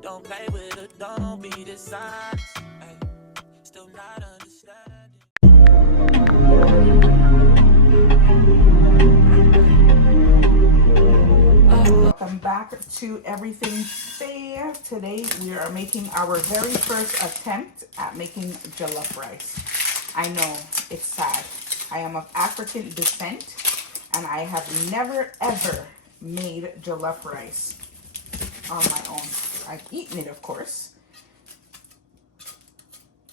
Don't play with it, don't be dishonest. Ay, still not understanding. Welcome back to Everythingfay. Today we are making our very first attempt at making jollof rice. I know, it's sad. I am of African descent and I have never ever made jollof rice on my own. I've eaten it, of course,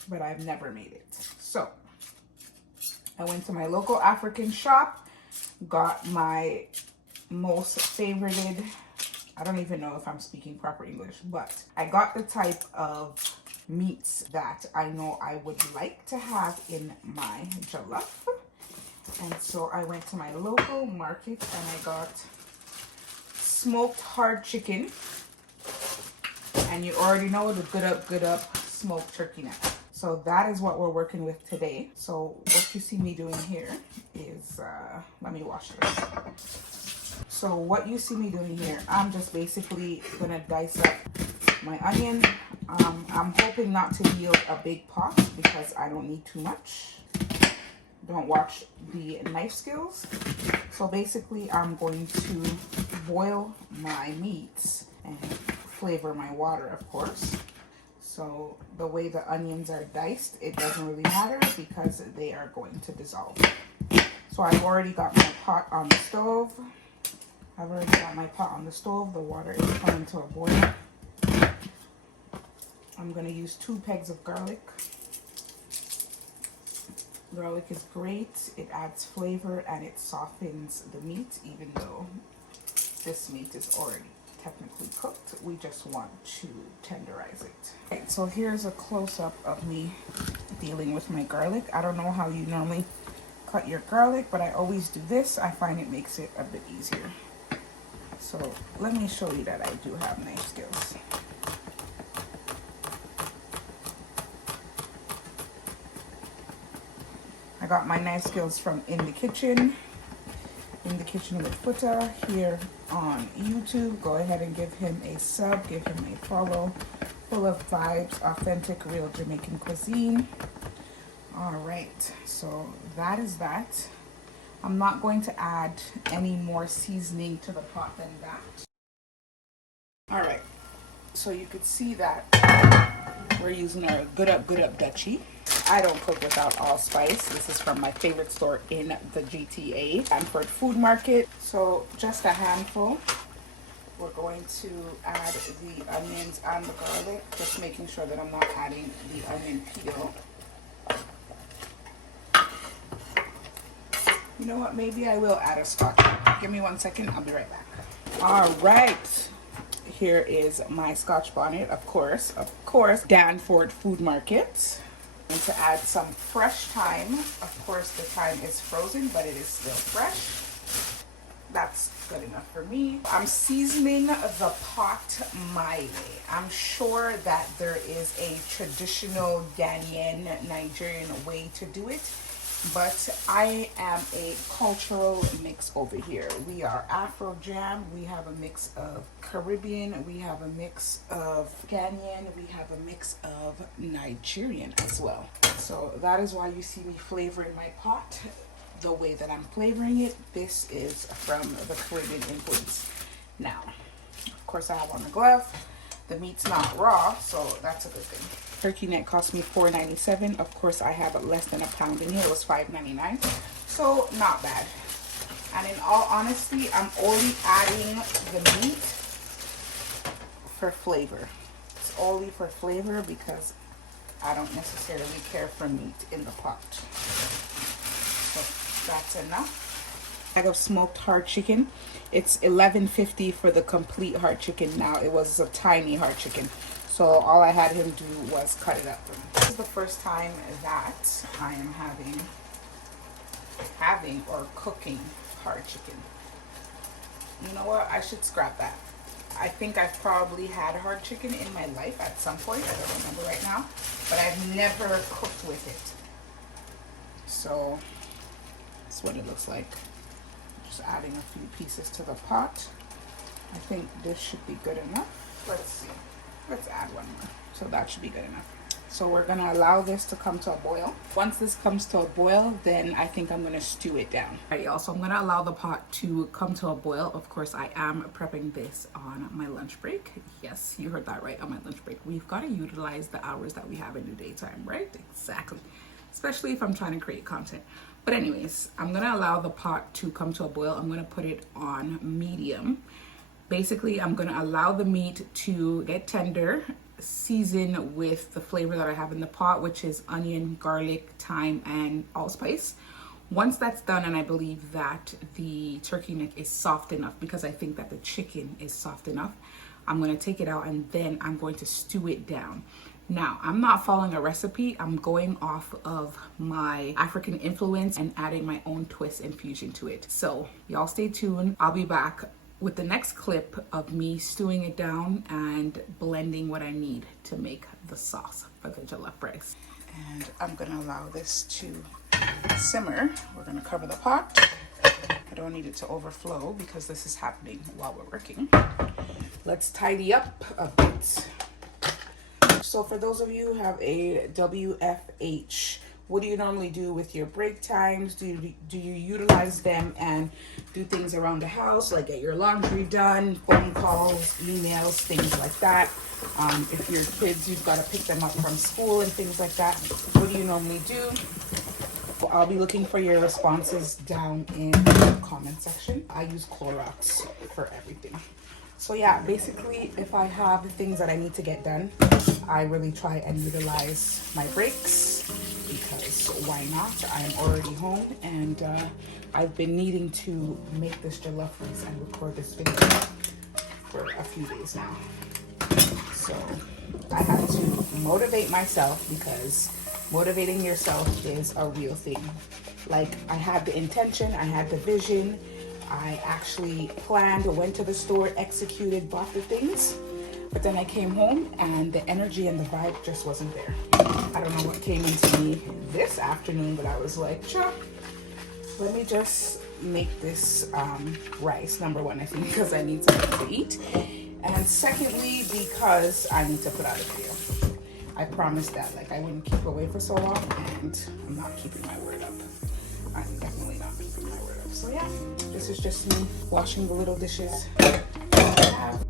but I've never made it. So I went to my local African shop, got my most favorited, I don't even know if I'm speaking proper English, but I got the type of meats that I know I would like to have in my jollof. And so I went to my local market and I got smoked hard chicken. And you already know the good up smoked turkey neck. So that is what we're working with today. So what you see me doing here is, let me wash this. So what you see me doing here, I'm just basically gonna dice up my onion. I'm hoping not to yield a big pot because I don't need too much. Don't watch the knife skills. So basically I'm going to boil my meats and flavor my water, of course. So the way the onions are diced, it doesn't really matter because they are going to dissolve. So I've already got my pot on the stove. The water is coming to a boil. I'm going to use 2 pegs of garlic. Garlic is great. It adds flavor and it softens the meat, even though this meat is already technically cooked. We just want to tenderize it. Okay, so here's a close-up of me dealing with my garlic. I don't know how you normally cut your garlic, but I always do this. I find it makes it a bit easier. So let me show you that I do have knife skills. I got my knife skills from In the Kitchen with Futa here on YouTube. Go ahead and give him a sub, give him a follow. Full of vibes, authentic, real Jamaican cuisine. All right, so that is that. I'm not going to add any more seasoning to the pot than that. All right, so you could see that we're using our good up Dutchie. I don't cook without allspice. This is from my favorite store in the GTA, Stanford Food Market. So just a handful. We're going to add the onions and the garlic, just making sure that I'm not adding the onion peel. You know what? Maybe I will add a scotch. Give me 1 second. I'll be right back. All right. Here is my scotch bonnet, of course, Stanford Food Market. I'm going to add some fresh thyme. Of course, the thyme is frozen, but it is still fresh. That's good enough for me. I'm seasoning the pot my way. I'm sure that there is a traditional Ghanaian, Nigerian way to do it, but I am a cultural mix over here. We are Afro Jam. We have a mix of Caribbean. We have a mix of Ghanaian. We have a mix of Nigerian as well. So that is why you see me flavoring my pot the way that I'm flavoring it. This is from the Caribbean influence. Now, of course, I have on a glove. The meat's not raw, so that's a good thing. Turkey neck cost me $4.97. Of course, I have less than a pound in here. It was $5.99, so not bad. And in all honesty, I'm only adding the meat for flavor. It's only for flavor because I don't necessarily care for meat in the pot. So that's enough. Bag of smoked hard chicken. It's $11.50 for the complete hard chicken. Now it was a tiny hard chicken, so all I had him do was cut it up. This is the first time that I am having or cooking hard chicken. You know what? I should scrap that. I think I've probably had hard chicken in my life at some point. I don't remember right now, but I've never cooked with it. So that's what it looks like. Just adding a few pieces to the pot. I think this should be good enough. Let's see. Let's add one more. So that should be good enough. So we're gonna allow this to come to a boil. Once this comes to a boil, then I think I'm gonna stew it down. All right, y'all, so I'm gonna allow the pot to come to a boil. Of course, I am prepping this on my lunch break. Yes, you heard that right, on my lunch break. We've gotta utilize the hours that we have in the daytime, right? Exactly. Especially if I'm trying to create content. But anyways, I'm gonna allow the pot to come to a boil. I'm gonna put it on medium. Basically, I'm gonna allow the meat to get tender, season with the flavor that I have in the pot, which is onion, garlic, thyme, and allspice. Once that's done, and I believe that the turkey neck is soft enough, because I think that the chicken is soft enough, I'm going to take it out and then I'm going to stew it down. Now, I'm not following a recipe. I'm going off of my African influence and adding my own twist and fusion to it. So y'all stay tuned. I'll be back with the next clip of me stewing it down and blending what I need to make the sauce for the jollof rice. And I'm gonna allow this to simmer. We're gonna cover the pot. I don't need it to overflow because this is happening while we're working. Let's tidy up a bit. So for those of you who have a WFH, what do you normally do with your break times? Do you utilize them and do things around the house, like get your laundry done, phone calls, emails, things like that? If your kids, you've got to pick them up from school and things like that. What do you normally do? Well, I'll be looking for your responses down in the comment section. I use Clorox for everything. So yeah, basically, if I have the things that I need to get done, I really try and utilize my breaks, because why not? I am already home, and I've been needing to make this jollof rice and record this video for a few days now. So I had to motivate myself, because motivating yourself is a real thing. Like, I had the intention, I had the vision, I actually planned, went to the store, executed, bought the things, but then I came home and the energy and the vibe just wasn't there. I don't know what came into me this afternoon, but I was like, sure, let me just make this rice. Number one, I think because I need something to eat, and secondly, because I need to put out a video. I promised that, like, I wouldn't keep away for so long, and I'm not keeping my word up. I'm definitely not keeping my word up. So yeah, this is just me washing the little dishes I have.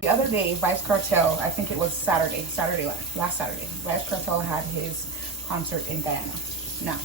The other day, Vybz Kartel, I think it was last Saturday, Vybz Kartel had his concert in Guyana. Now,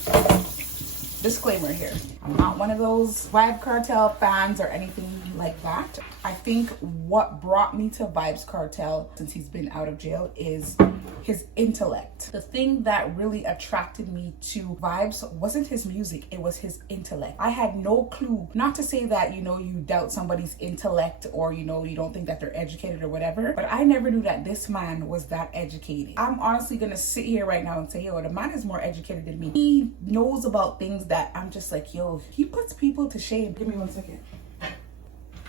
disclaimer here, I'm not one of those Vybz Kartel fans or anything like that. I think what brought me to Vybz Kartel since he's been out of jail is his intellect. The thing that really attracted me to Vybz wasn't his music, it was his intellect. I had no clue, not to say that, you know, you doubt somebody's intellect or, you know, you don't think that they're educated or whatever, but I never knew that this man was that educated. I'm honestly gonna sit here right now and say, yo, the man is more educated than me. He knows about things that I'm just like, yo, he puts people to shame. Give me 1 second.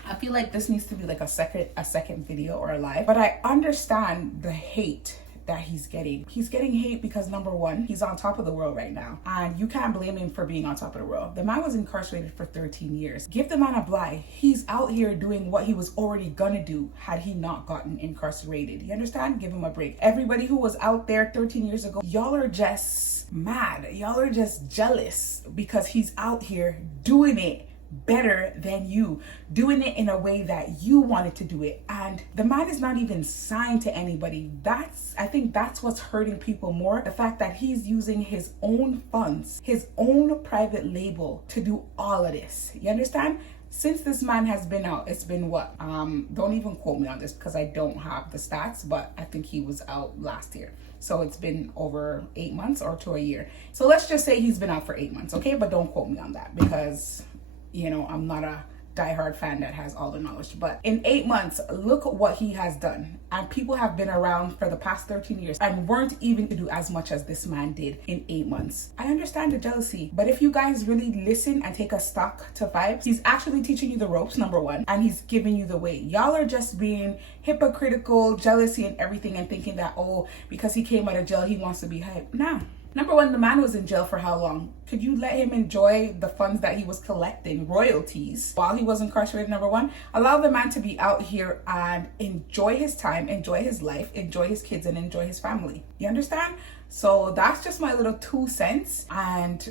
I feel like this needs to be like a second video or a live, but I understand the hate that he's getting. He's getting hate because, number one, he's on top of the world right now, and you can't blame him for being on top of the world. The man was incarcerated for 13 years. Give the man a bly. He's out here doing what he was already gonna do had he not gotten incarcerated. You understand? Give him a break. Everybody who was out there 13 years ago, y'all are just mad. Y'all are just jealous because he's out here doing it better than you, doing it in a way that you wanted to do it. And the man is not even signed to anybody. I think that's what's hurting people more, the fact that he's using his own funds, his own private label to do all of this. You understand? Since this man has been out, it's been what? Don't even quote me on this because I don't have the stats, but I think he was out last year. So it's been over 8 months or to a year. So let's just say he's been out for 8 months, okay? But don't quote me on that because, you know, I'm not a diehard fan that has all the knowledge. But in 8 months, look at what he has done. And people have been around for the past 13 years and weren't even to do as much as this man did in 8 months. I understand the jealousy, but if you guys really listen and take a stock to Vybz, he's actually teaching you the ropes, number one, and he's giving you the way. Y'all are just being hypocritical, jealousy and everything, and thinking that, oh, because he came out of jail, he wants to be hyped. Nah. Number one, the man was in jail for how long? Could you let him enjoy the funds that he was collecting, royalties, while he was incarcerated? Number one, allow the man to be out here and enjoy his time, enjoy his life, enjoy his kids, and enjoy his family. You understand? So that's just my little 2 cents. And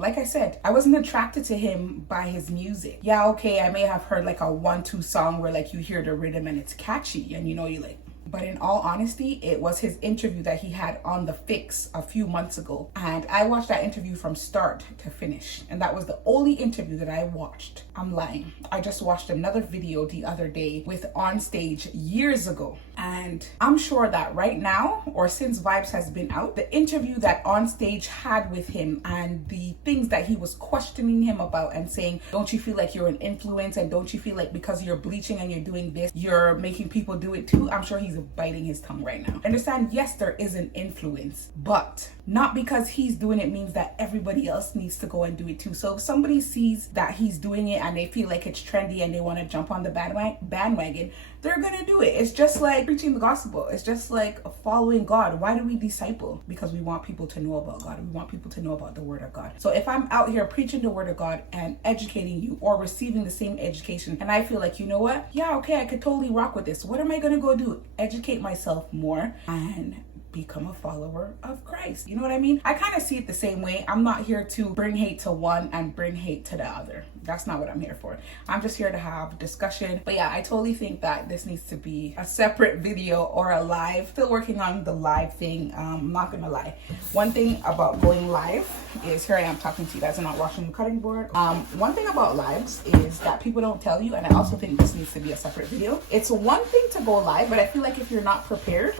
like I said, I wasn't attracted to him by his music. Yeah, okay, I may have heard like a 1-2 song where like you hear the rhythm and it's catchy and you know you like. But in all honesty, it was his interview that he had on The Fix a few months ago. And I watched that interview from start to finish. And that was the only interview that I watched. I'm lying. I just watched another video the other day with On Stage years ago. And I'm sure that right now, or since Vybz has been out, the interview that On Stage had with him and the things that he was questioning him about and saying, don't you feel like you're an influence? And don't you feel like because you're bleaching and you're doing this, you're making people do it too? I'm sure he's biting his tongue right now. Understand, yes, there is an influence, but not because he's doing it means that everybody else needs to go and do it too. So if somebody sees that he's doing it and they feel like it's trendy and they want to jump on the bandwagon, they're gonna do it. It's just like preaching the gospel. It's just like following God. Why do we disciple? Because we want people to know about God. We want people to know about the word of God. So if I'm out here preaching the word of God and educating you or receiving the same education and I feel like, you know what? Yeah, okay, I could totally rock with this. What am I gonna go do? Educate myself more and become a follower of Christ. You know what I mean? I kind of see it the same way. I'm not here to bring hate to one and bring hate to the other. That's not what I'm here for. I'm just here to have discussion. But yeah, I totally think that this needs to be a separate video or a live. Still working on the live thing. I'm not gonna lie. One thing about going live is, here I am talking to you guys. I'm not washing the cutting board. One thing about lives is that people don't tell you, and I also think this needs to be a separate video. It's one thing to go live, but I feel like if you're not prepared,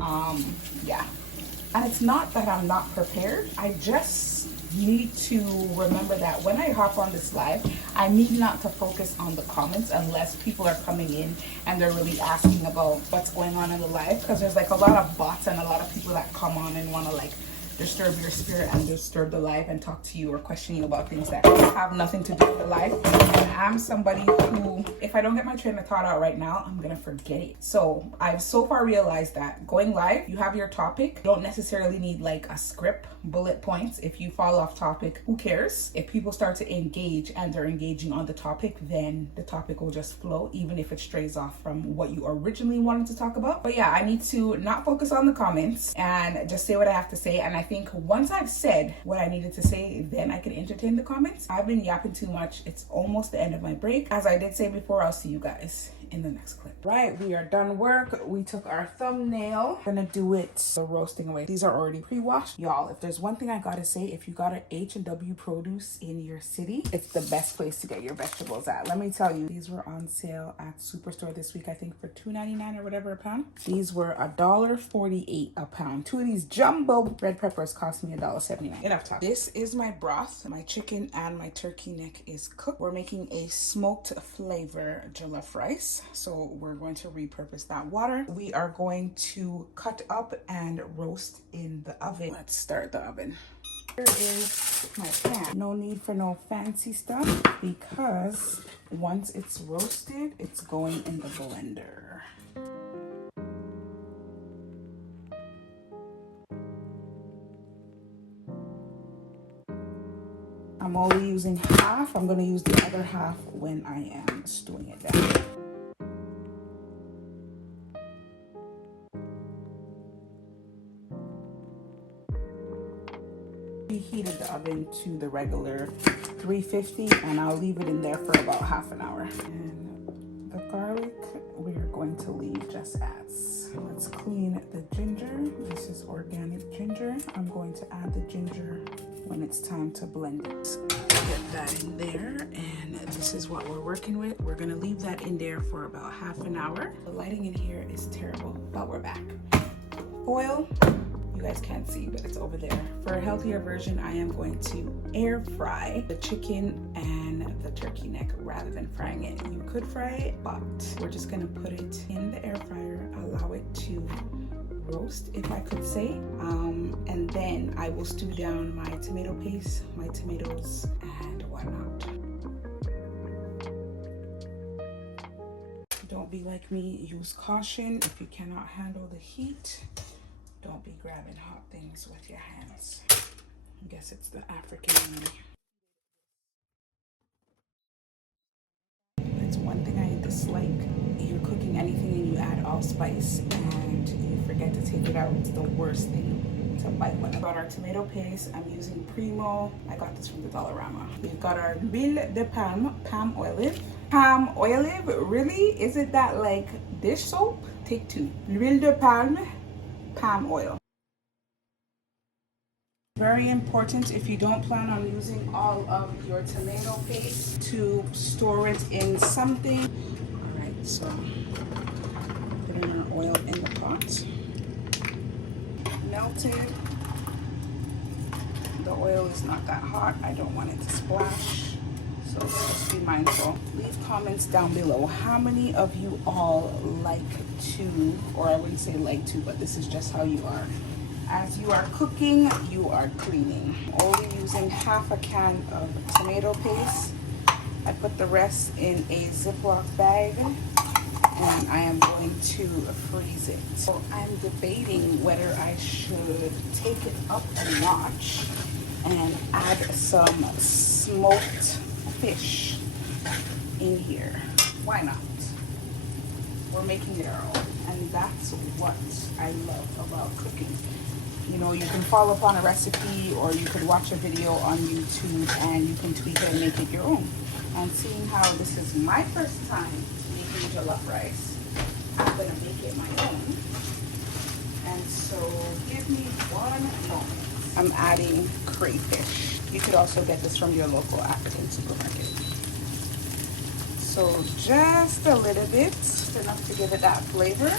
yeah. And it's not that I'm not prepared. I just need to remember that when I hop on this live, I need not to focus on the comments unless people are coming in and they're really asking about what's going on in the live. Because there's like a lot of bots and a lot of people that come on and want to like disturb your spirit and disturb the live and talk to you or question you about things that have nothing to do with the live. And I'm somebody who, if I don't get my train of thought out right now, I'm gonna forget it. So I've so far realized that going live, you have your topic. You don't necessarily need like a script, bullet points. If you fall off topic, who cares? If people start to engage and they're engaging on the topic, then the topic will just flow, even if it strays off from what you originally wanted to talk about. But yeah, I need to not focus on the comments and just say what I have to say. And I think once I've said what I needed to say, then I can entertain the comments. I've been yapping too much. It's almost the end of my break. As I did say before, I'll see you guys in the next clip. Right, we are done work. We took our thumbnail. Gonna do it the roasting away. These are already pre-washed. Y'all, if there's one thing I gotta say, if you got an H&W produce in your city, it's the best place to get your vegetables at. Let me tell you, these were on sale at Superstore this week, I think for $2.99 or whatever a pound. These were $1.48 a pound. Two of these jumbo red peppers cost me $1.79. Enough talk. This is my broth. My chicken and my turkey neck is cooked. We're making a smoked flavor jollof rice. So we're going to repurpose that water. We are going to cut up and roast in the oven. Let's start the oven. Here is my pan. No need for no fancy stuff because once it's roasted, it's going in the blender. I'm only using half. I'm going to use the other half when I am stewing it down. Heated the oven to the regular 350 and I'll leave it in there for about half an hour. And the garlic we're going to leave just as. Let's clean the ginger. This is organic ginger. I'm going to add the ginger when it's time to blend it. Get that in there, and this is what we're working with. We're gonna leave that in there for about half an hour. The lighting in here is terrible, but we're back. Oil. You guys can't see, but it's over there. For a healthier version, I am going to air fry the chicken and the turkey neck rather than frying it. You could fry it, but we're just gonna put it in the air fryer, allow it to roast, if I could say. And then I will stew down my tomato paste, my tomatoes, and whatnot. Don't be like me, use caution. If you cannot handle the heat, don't be grabbing hot things with your hands. I guess it's the African one. It's one thing I dislike. You're cooking anything and you add allspice and you forget to take it out. It's the worst thing to bite when. I got our tomato paste. I'm using Primo. I got this from the Dollarama. We've got our huile de palm olive. Palm olive? Really? Is it that like dish soap? Take two. Huile de palm oil. Very important if you don't plan on using all of your tomato paste to store it in something. All right, so put in our oil in the pot. Melted. The oil is not that hot. I don't want it to splash. So just be mindful. Leave comments down below. How many of you all like to, or I wouldn't say like to, but this is just how you are. As you are cooking, you are cleaning. Only using half a can of tomato paste. I put the rest in a Ziploc bag and I am going to freeze it. So I'm debating whether I should take it up a notch and add some smoked fish in here. Why not? We're making it our own, and that's what I love about cooking. You know, you can follow upon a recipe or you could watch a video on YouTube and you can tweak it and make it your own. And seeing how this is my first time making jollof rice, I'm gonna make it my own. And so give me one moment. I'm adding crayfish. You could also get this from your local African supermarket. So just a little bit, enough to give it that flavor.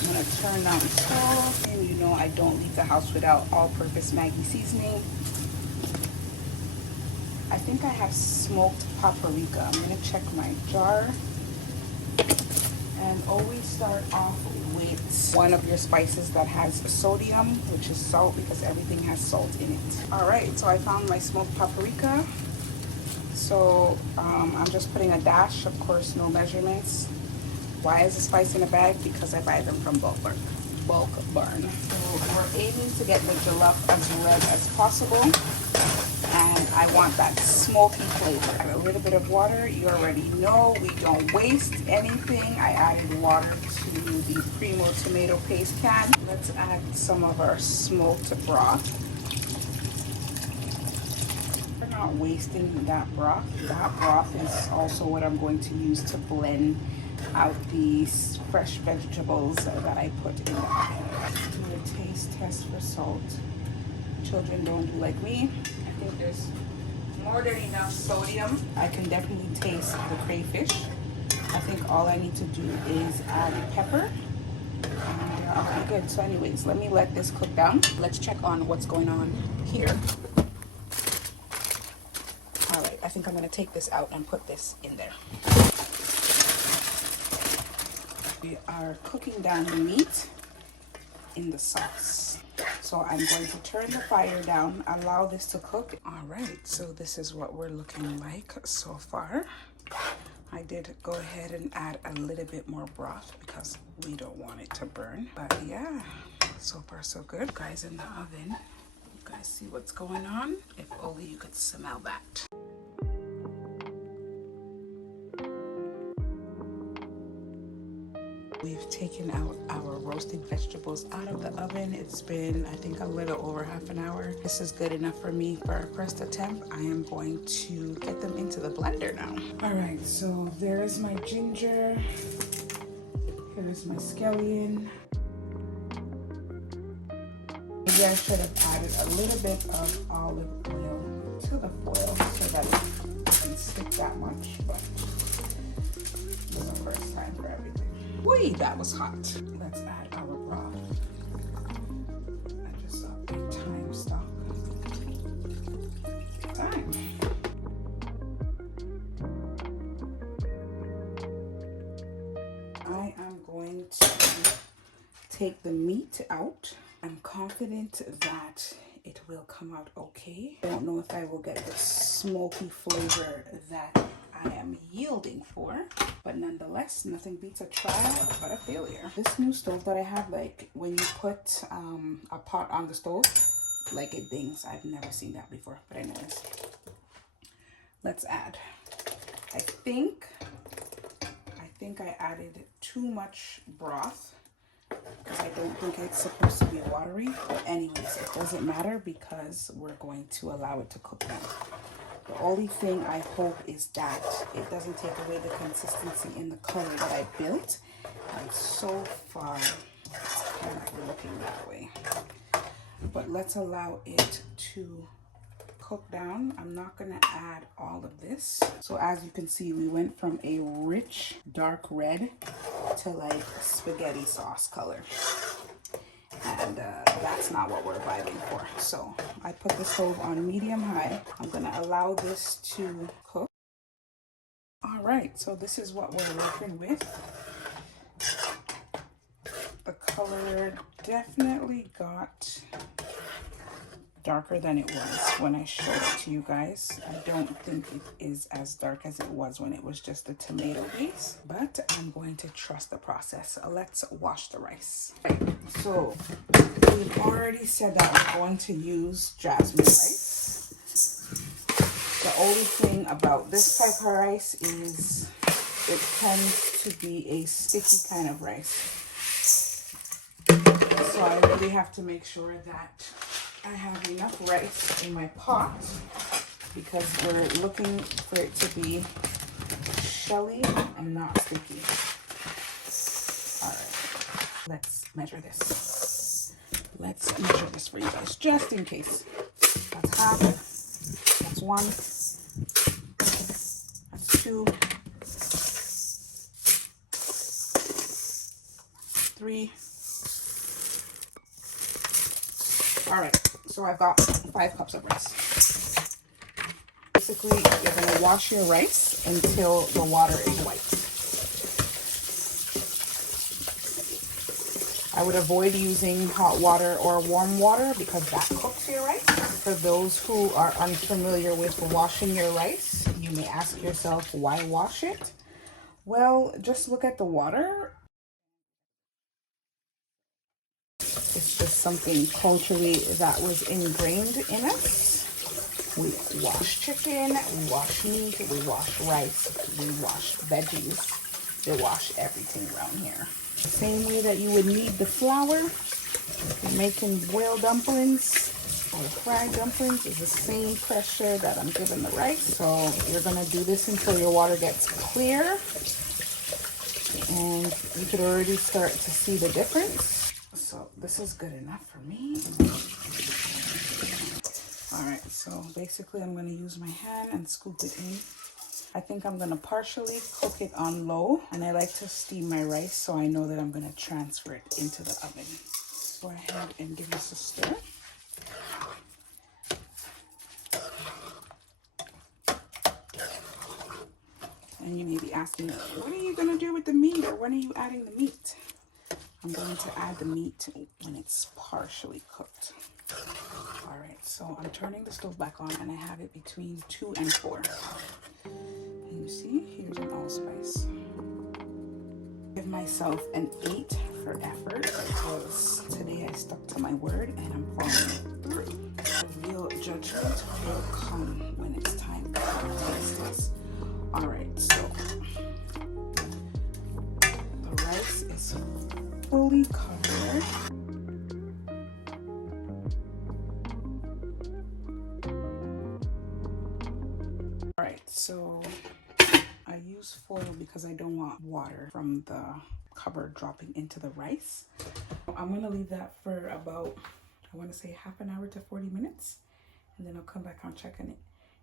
I'm gonna turn down the stove, and you know I don't leave the house without all-purpose Maggi seasoning. I think I have smoked paprika. I'm gonna check my jar. And always start off with one of your spices that has sodium, which is salt, because everything has salt in it. All right, so I found my smoked paprika. So I'm just putting a dash, of course, no measurements. Why is the spice in a bag? Because I buy them from bulk burn. So we're aiming to get the jollof as red as possible. And I want that smoky flavor. Add a little bit of water. You already know we don't waste anything. I added water to the Primo tomato paste can. Let's add some of our smoked broth. We're not wasting that broth. That broth is also what I'm going to use to blend out these fresh vegetables that I put in the pan. Do a taste test for salt. Children don't do like me. I think there's more than enough sodium. I can definitely taste the crayfish. I think all I need to do is add pepper and I'll be good. So anyways, let me let this cook down. Let's check on what's going on here. All right, I think I'm gonna take this out and put this in there. We are cooking down the meat in the sauce. So I'm going to turn the fire down, allow this to cook. All right, so this is what we're looking like so far. I did go ahead and add a little bit more broth because we don't want it to burn. But yeah, so far so good. Guys, in the oven, you guys see what's going on? If only you could smell that. We've taken out our roasted vegetables out of the oven. It's been, I think, a little over half an hour. This is good enough for me for our first attempt. I am going to get them into the blender now. All right, so there's my ginger. Here's my scallion. Maybe I should have added a little bit of olive oil to the foil so that it doesn't stick that much, but this is the first time for everything. Whee, that was hot. Let's add our broth. I just saw a time stop. Time. I am going to take the meat out. I'm confident that it will come out okay. I don't know if I will get the smoky flavor that I am yielding for, but nonetheless, nothing beats a trial but a failure. This new stove that I have, like when you put a pot on the stove, like it dings. I've never seen that before, but anyways, let's add. I think I added too much broth because I don't think it's supposed to be watery. But anyways, it doesn't matter because we're going to allow it to cook down. The only thing I hope is that it doesn't take away the consistency in the color that I built. And so far, it's kind of looking that way. But let's allow it to cook down. I'm not gonna add all of this. So as you can see, we went from a rich dark red to like spaghetti sauce color. And that's not what we're vibing for. So I put the stove on medium high. I'm gonna allow this to cook. All right, so this is what we're working with. The color definitely got darker than it was when I showed it to you guys. I don't think it is as dark as it was when it was just the tomato base, but I'm going to trust the process. Let's wash the rice. Right, so we've already said that we're going to use jasmine rice. The only thing about this type of rice is it tends to be a sticky kind of rice. So I really have to make sure that I have enough rice in my pot because we're looking for it to be shelly and not sticky. All right, let's measure this. Let's measure this for you guys just in case. That's half. That's one. That's two. 3. All right, so I've got 5 cups of rice. Basically, you're gonna wash your rice until the water is white. I would avoid using hot water or warm water because that cooks your rice. For those who are unfamiliar with washing your rice, you may ask yourself, why wash it? Well, just look at the water. It's just something culturally that was ingrained in us. We wash chicken, we wash meat, we wash rice, we wash veggies. They wash everything around here. The same way that you would knead the flour, if you're making boiled dumplings or fried dumplings, is the same pressure that I'm giving the rice. So you're gonna do this until your water gets clear. And you could already start to see the difference. So this is good enough for me. All right, so basically I'm gonna use my hand and scoop it in. I think I'm gonna partially cook it on low, and I like to steam my rice so I know that I'm gonna transfer it into the oven. Go ahead and give this a stir. And you may be asking, what are you gonna do with the meat, or when are you adding the meat? I'm going to add the meat when it's partially cooked. All right, so I'm turning the stove back on and I have it between 2 and 4. And you see, here's an allspice. Give myself an 8 for effort because today I stuck to my word and I'm following through. The real judgment will come when it's time to taste this. All right, so the rice is fully covered. All right, so I use foil because I don't want water from the cupboard dropping into the rice. I'm gonna leave that for about, I want to say half an hour to 40 minutes, and then I'll come back on checking it.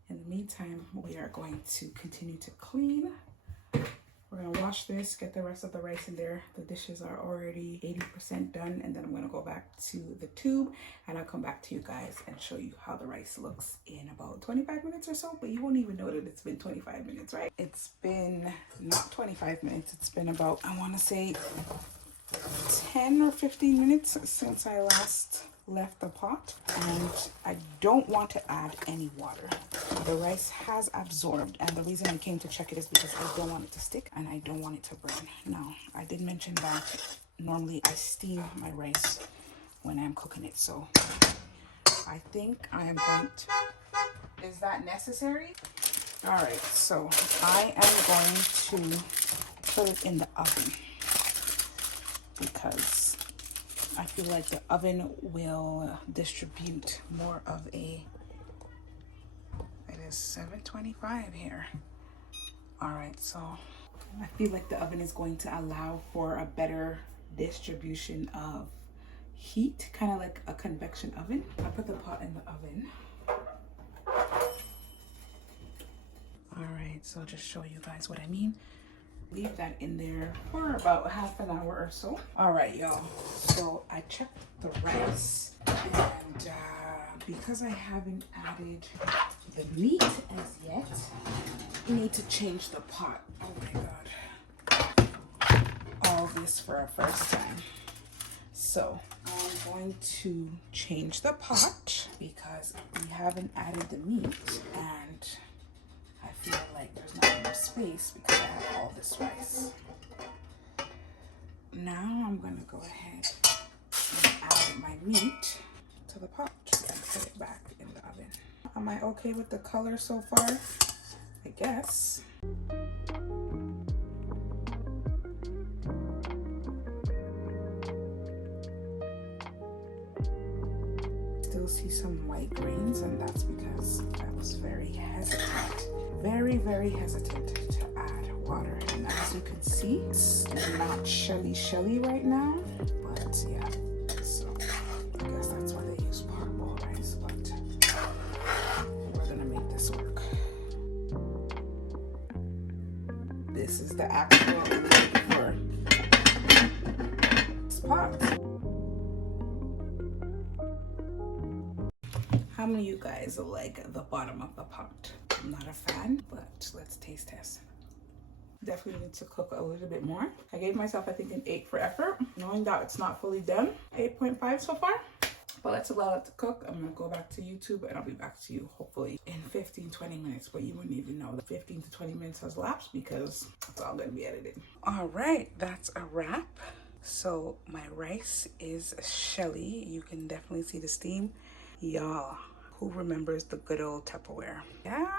In the meantime, we are going to continue to clean. We're gonna wash this, get the rest of the rice in there. The dishes are already 80% done, and then I'm gonna go back to the tube and I'll come back to you guys and show you how the rice looks in about 25 minutes or so, but you won't even know that it's been 25 minutes, right? It's been not 25 minutes, it's been about, I wanna say 10 or 15 minutes since I last left the pot, and I don't want to add any water. The rice has absorbed, and the reason I came to check it is because I don't want it to stick and I don't want it to burn. Now, I did mention that normally I steam my rice when I'm cooking it, so I think I am going to, is that necessary? All right, so I am going to put it in the oven because I feel like the oven will distribute more of a, it is 7:25 here. All right, so I feel like the oven is going to allow for a better distribution of heat, kind of like a convection oven. I put the pot in the oven. All right, so I'll just show you guys what I mean. Leave that in there for about half an hour or so. All right, y'all. So I checked the rice, and because I haven't added the meat as yet, I need to change the pot. Oh my God. All this for a first time. So I'm going to change the pot because we haven't added the meat, and I feel like there's not enough space because I have all this rice. Now I'm gonna go ahead and add my meat to the pot and put it back in the oven. Am I okay with the color so far? I guess. Still see some white grains, and that's because I was very hesitant. Very hesitant to add water. And as you can see, it's not shelly right now, but yeah, so I guess that's why they use parboiled rice, but we're gonna make this work. This is the actual lid for this pot. How many of you guys like the bottom of the pot? I'm not a fan, but let's taste test. Definitely need to cook a little bit more. I gave myself, I think, an 8 for effort, knowing that it's not fully done. 8.5 so far. But let's allow it to cook. I'm gonna go back to YouTube and I'll be back to you hopefully in 15-20 minutes. But you wouldn't even know that 15 to 20 minutes has lapsed because it's all gonna be edited. All right, that's a wrap. So my rice is shelly. You can definitely see the steam. Y'all, who remembers the good old Tupperware? Yeah,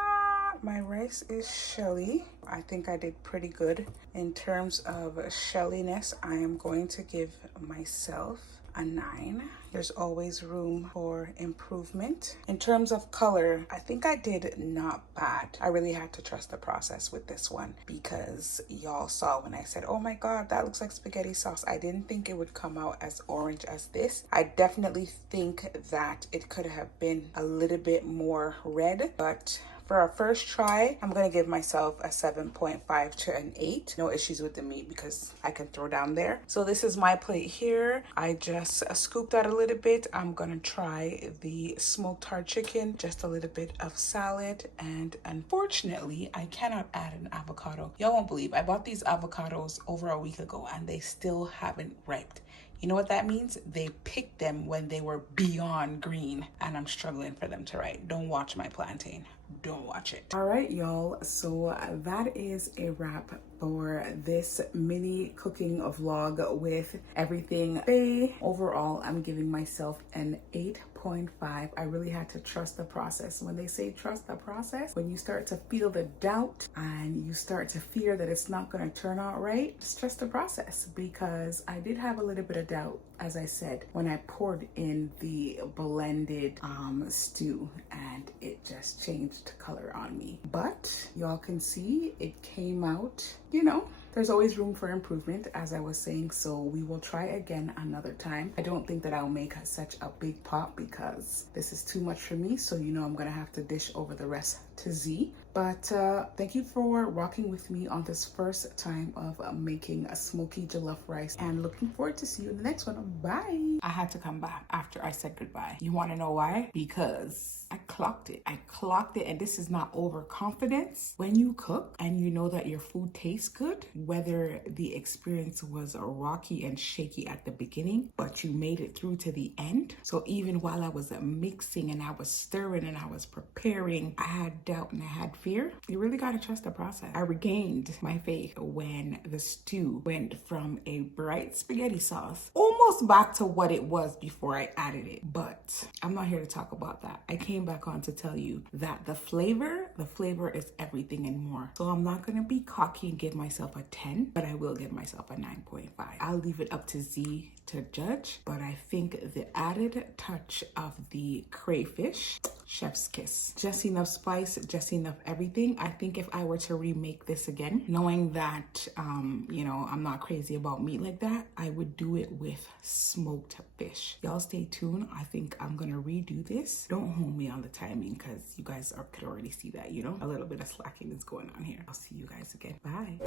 my rice is shelly. I think I did pretty good. In terms of shelliness, I am going to give myself a 9. There's always room for improvement. In terms of color, I think I did not bad. I really had to trust the process with this one because y'all saw when I said, oh my God, that looks like spaghetti sauce. I didn't think it would come out as orange as this. I definitely think that it could have been a little bit more red, but for our first try, I'm gonna give myself a 7.5 to an 8. No issues with the meat because I can throw down there. So this is my plate here. I just scooped out a little bit. I'm gonna try the smoked hard chicken, just a little bit of salad, and unfortunately, I cannot add an avocado. Y'all won't believe, I bought these avocados over a week ago and they still haven't ripened. You know what that means? They picked them when they were beyond green and I'm struggling for them to ripe. Don't watch my plantain. Don't watch it. All right, y'all. So that is a wrap for this mini cooking vlog with Evrythingfay. Overall, I'm giving myself an 8.5. I really had to trust the process. When they say trust the process, when you start to feel the doubt and you start to fear that it's not going to turn out right, just trust the process, because I did have a little bit of doubt, as I said, when I poured in the blended stew, and it just changed color on me. But y'all can see it came out, you know, there's always room for improvement, as I was saying, so we will try again another time. I don't think that I'll make such a big pot because this is too much for me, so you know I'm gonna have to dish over the rest to Z. But thank you for rocking with me on this first time of making a smoky jollof rice, and looking forward to see you in the next one. Bye. I had to come back after I said goodbye. You want to know why? Because I clocked it. I clocked it, and this is not overconfidence. When you cook and you know that your food tastes good, whether the experience was rocky and shaky at the beginning, but you made it through to the end. So even while I was mixing and I was stirring and I was preparing, I had doubt and I had fear. You really got to trust the process. I regained my faith when the stew went from a bright spaghetti sauce almost back to what it was before I added it. But I'm not here to talk about that. I came back on to tell you that the flavor is everything and more. So I'm not going to be cocky and give myself a 10, but I will give myself a 9.5. I'll leave it up to Z to judge, but I think the added touch of the crayfish, chef's kiss. Just enough spice, just enough everything. I think if I were to remake this again, knowing that, you know, I'm not crazy about meat like that, I would do it with smoked fish. Y'all stay tuned. I think I'm gonna redo this. Don't hold me on the timing because you guys could already see that, you know, a little bit of slacking is going on here. I'll see you guys again. Bye.